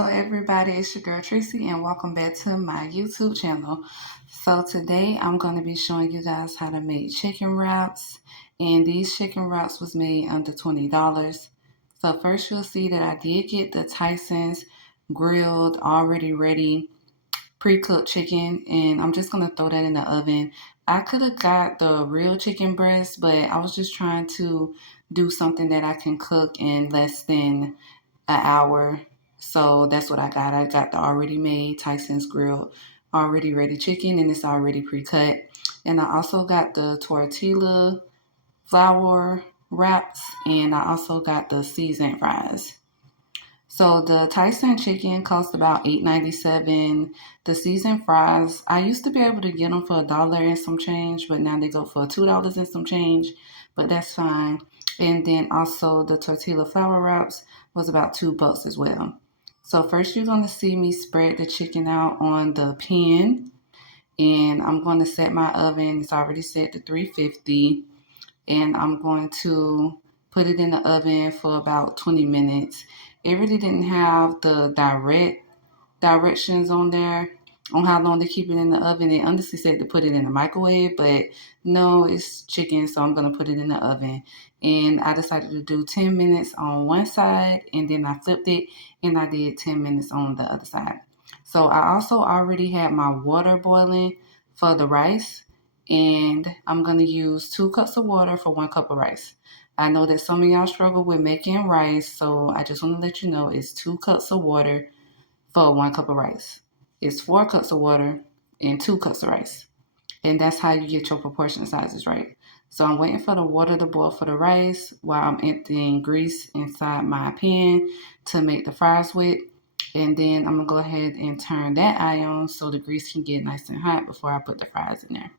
Hello everybody, it's your girl Tracy and welcome back to my YouTube channel. So today I'm going to be showing you guys how to make chicken wraps, and these chicken wraps was made under $20. So first you'll see that I did get the Tyson's grilled, already ready, pre-cooked chicken, and I'm just going to throw that in the oven. I could have got the real chicken breast, but I was just trying to do something that I can cook in less than an hour. So that's what I got. I got the already made Tyson's grilled, already ready chicken, and it's already pre-cut. And I also got the tortilla flour wraps, and I also got the seasoned fries. So the Tyson chicken cost about $8.97. The seasoned fries, I used to be able to get them for $1 and some change, but now they go for $2 and some change. But that's fine. And then also the tortilla flour wraps was about $2 as well. So first you're going to see me spread the chicken out on the pan, and I'm going to set my oven. It's already set to 350, and I'm going to put it in the oven for about 20 minutes. It really didn't have the directions on there on how long to keep it in the oven. It honestly said to put it in the microwave, but no, it's chicken, so I'm gonna put it in the oven. And I decided to do 10 minutes on one side, and then I flipped it and I did 10 minutes on the other side. So I also already had my water boiling for the rice, and I'm gonna use 2 cups of water for 1 cup of rice. I know that some of y'all struggle with making rice, so I just want to let you know it's 2 cups of water for 1 cup of rice. It's 4 cups of water and 2 cups of rice. And that's how you get your proportion sizes right. So I'm waiting for the water to boil for the rice while I'm emptying grease inside my pan to make the fries with. And then I'm gonna go ahead and turn that eye on so the grease can get nice and hot before I put the fries in there.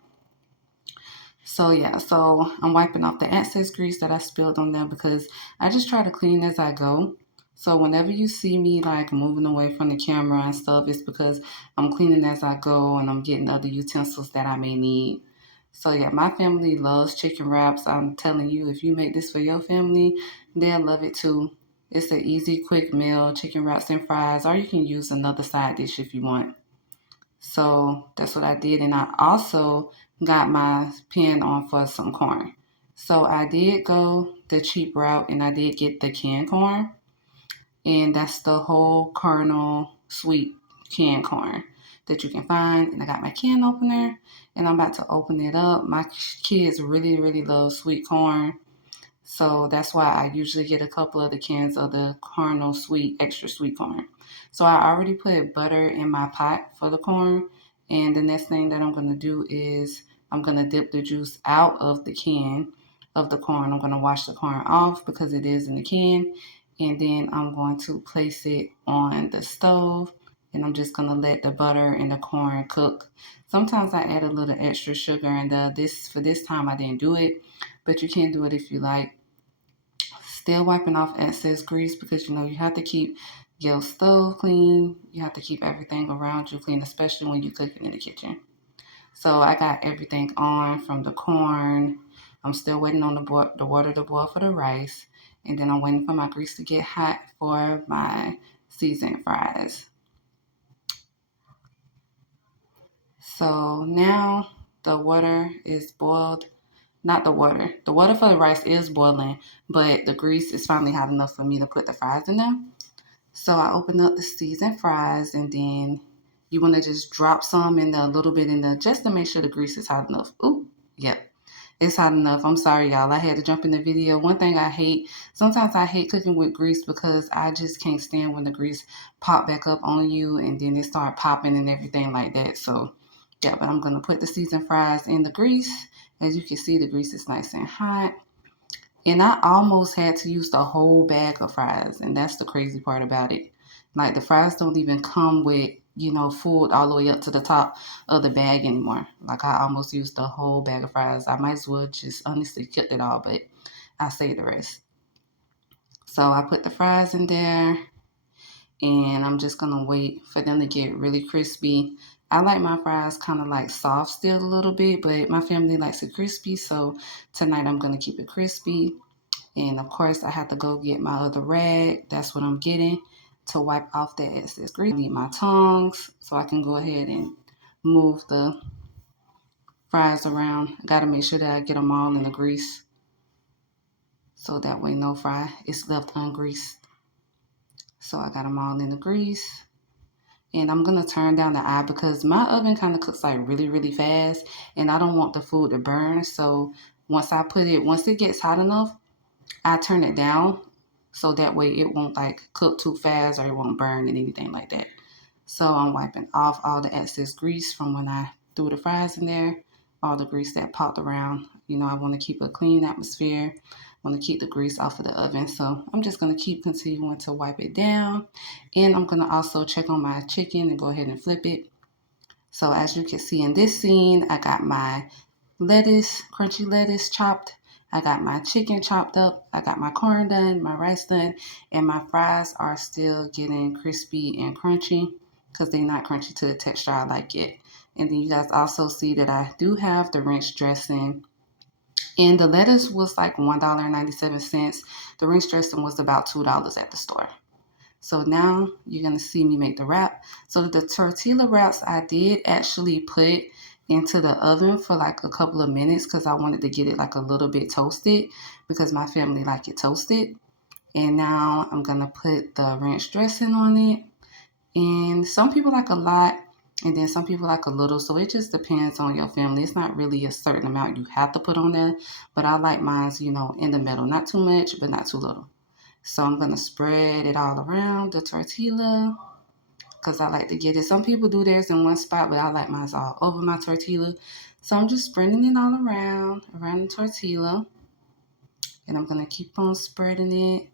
So yeah, so I'm wiping off the excess grease that I spilled on there because I just try to clean as I go. So whenever you see me like moving away from the camera and stuff, it's because I'm cleaning as I go and I'm getting other utensils that I may need. So yeah, my family loves chicken wraps. I'm telling you, if you make this for your family, they'll love it too. It's an easy, quick meal, chicken wraps and fries, or you can use another side dish if you want. So that's what I did. And I also got my pan on for some corn. So I did go the cheap route and I did get the canned corn. And that's the whole kernel sweet canned corn that you can find. And I got my can opener and I'm about to open it up. My kids really, really love sweet corn. So that's why I usually get a couple of the cans of the Kernel Sweet, extra sweet corn. So I already put butter in my pot for the corn. And the next thing that I'm going to do is I'm going to dip the juice out of the can of the corn. I'm going to wash the corn off because it is in the can. And then I'm going to place it on the stove. And I'm just going to let the butter and the corn cook. Sometimes I add a little extra sugar, and this time I didn't do it, but you can do it if you like. Still wiping off excess grease because you have to keep your stove clean. You have to keep everything around you clean, especially when you're cooking in the kitchen. So I got everything on from the corn. I'm still waiting on the water to boil for the rice. And then I'm waiting for my grease to get hot for my seasoned fries. So now the water is boiled. Not the water. The water for the rice is boiling, but the grease is finally hot enough for me to put the fries in there. So I open up the seasoned fries, and then you want to just drop some in there, a little bit in there, just to make sure the grease is hot enough. Ooh, yep. It's hot enough. I'm sorry, y'all. I had to jump in the video. One thing I hate, sometimes I hate cooking with grease because I just can't stand when the grease pop back up on you and then it start popping and everything like that. So, yeah, but I'm going to put the seasoned fries in the grease. As you can see, the grease is nice and hot. And I almost had to use the whole bag of fries. And that's the crazy part about it. Like the fries don't even come with, food all the way up to the top of the bag anymore. Like I almost used the whole bag of fries. I might as well just honestly killed it all, but I saved the rest. So I put the fries in there and I'm just gonna wait for them to get really crispy. I like my fries kind of like soft still a little bit, but my family likes it crispy. So tonight I'm gonna keep it crispy. And of course, I have to go get my other rag. That's what I'm getting to wipe off that excess grease. I need my tongs so I can go ahead and move the fries around. I gotta make sure that I get them all in the grease so that way no fry is left ungreased. So I got them all in the grease. And I'm gonna turn down the eye because my oven kind of cooks like really, really fast, and I don't want the food to burn. So once it gets hot enough, I turn it down so that way it won't like cook too fast or it won't burn and anything like that. So I'm wiping off all the excess grease from when I threw the fries in there, all the grease that popped around. I want to keep a clean atmosphere. I want to keep the grease off of the oven. So I'm just going to keep continuing to wipe it down. And I'm going to also check on my chicken and go ahead and flip it. So as you can see in this scene, I got my lettuce, crunchy lettuce chopped. I got my chicken chopped up. I got my corn done, my rice done, and my fries are still getting crispy and crunchy because they're not crunchy to the texture I like it. And then you guys also see that I do have the ranch dressing. And the lettuce was like $1.97. The ranch dressing was about $2 at the store. So now you're going to see me make the wrap. So the tortilla wraps I did actually put into the oven for like a couple of minutes because I wanted to get it like a little bit toasted because my family like it toasted. And now I'm going to put the ranch dressing on it. And some people like a lot and then some people like a little. So it just depends on your family. It's not really a certain amount you have to put on there. But I like mine, in the middle. Not too much, but not too little. So I'm going to spread it all around the tortilla because I like to get it. Some people do theirs in one spot, but I like mine all over my tortilla. So I'm just spreading it all around the tortilla. And I'm going to keep on spreading it.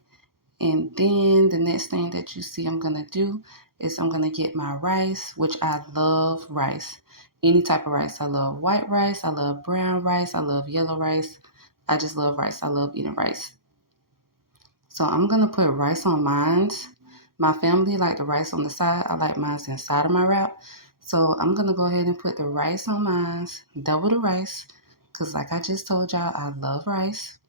And then the next thing that you see I'm going to do is I'm going to get my rice, which I love rice. Any type of rice. I love white rice. I love brown rice. I love yellow rice. I just love rice. I love eating rice. So I'm going to put rice on mine. My family like the rice on the side. I like mine inside of my wrap. So I'm going to go ahead and put the rice on mine. Double the rice. Because like I just told y'all, I love rice.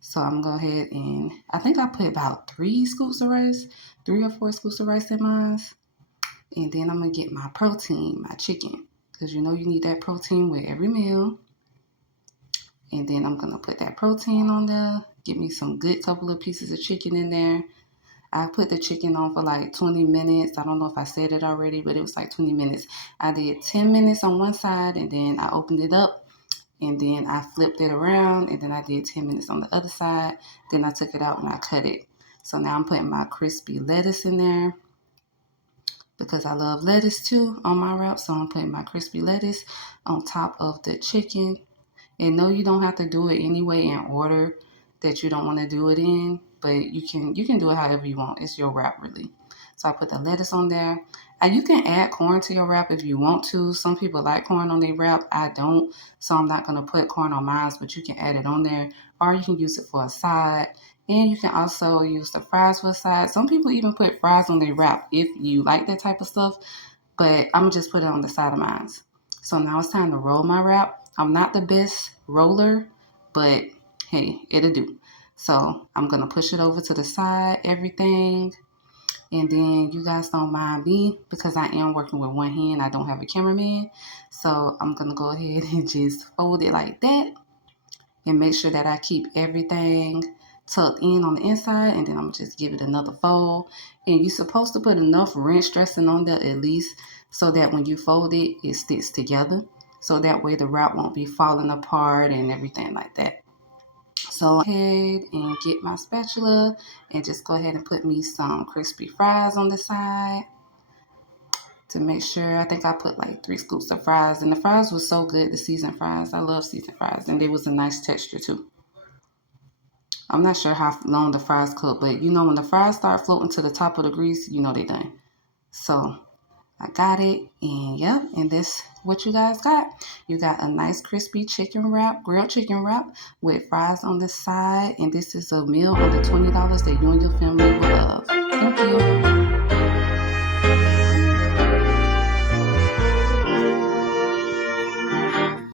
So I'm going to go ahead and I think I put about 3 scoops of rice. 3 or 4 scoops of rice in mine. And then I'm going to get my protein, my chicken. Because you need that protein with every meal. And then I'm going to put that protein on there. Get me some good couple of pieces of chicken in there. I put the chicken on for like 20 minutes. I don't know if I said it already, but it was like 20 minutes. I did 10 minutes on one side and then I opened it up and then I flipped it around and then I did 10 minutes on the other side. Then I took it out and I cut it. So now I'm putting my crispy lettuce in there because I love lettuce too on my wrap. So I'm putting my crispy lettuce on top of the chicken. And no, you don't have to do it anyway in order that you don't want to do it in, but you can do it however you want. It's your wrap really. So I put the lettuce on there. And you can add corn to your wrap if you want to. Some people like corn on their wrap. I don't. So I'm not going to put corn on mine, but you can add it on there or you can use it for a side. And you can also use the fries for a side. Some people even put fries on their wrap if you like that type of stuff, but I'm going to just put it on the side of mine. So now it's time to roll my wrap. I'm not the best roller, but hey, it'll do. So I'm going to push it over to the side, everything. And then you guys don't mind me because I am working with one hand. I don't have a cameraman. So I'm going to go ahead and just fold it like that and make sure that I keep everything tucked in on the inside. And then I'm just give it another fold. And you're supposed to put enough ranch dressing on there at least so that when you fold it, it sticks together. So that way the wrap won't be falling apart and everything like that. So go ahead and get my spatula and just go ahead and put me some crispy fries on the side to make sure. I think I put like 3 scoops of fries and the fries was so good, the seasoned fries. I love seasoned fries and they was a nice texture too. I'm not sure how long the fries cook, but when the fries start floating to the top of the grease, they done. So I got it, and yep, and this what you guys got. You got a nice crispy chicken wrap, grilled chicken wrap with fries on the side, and this is a meal under $20 that you and your family will love. Thank you.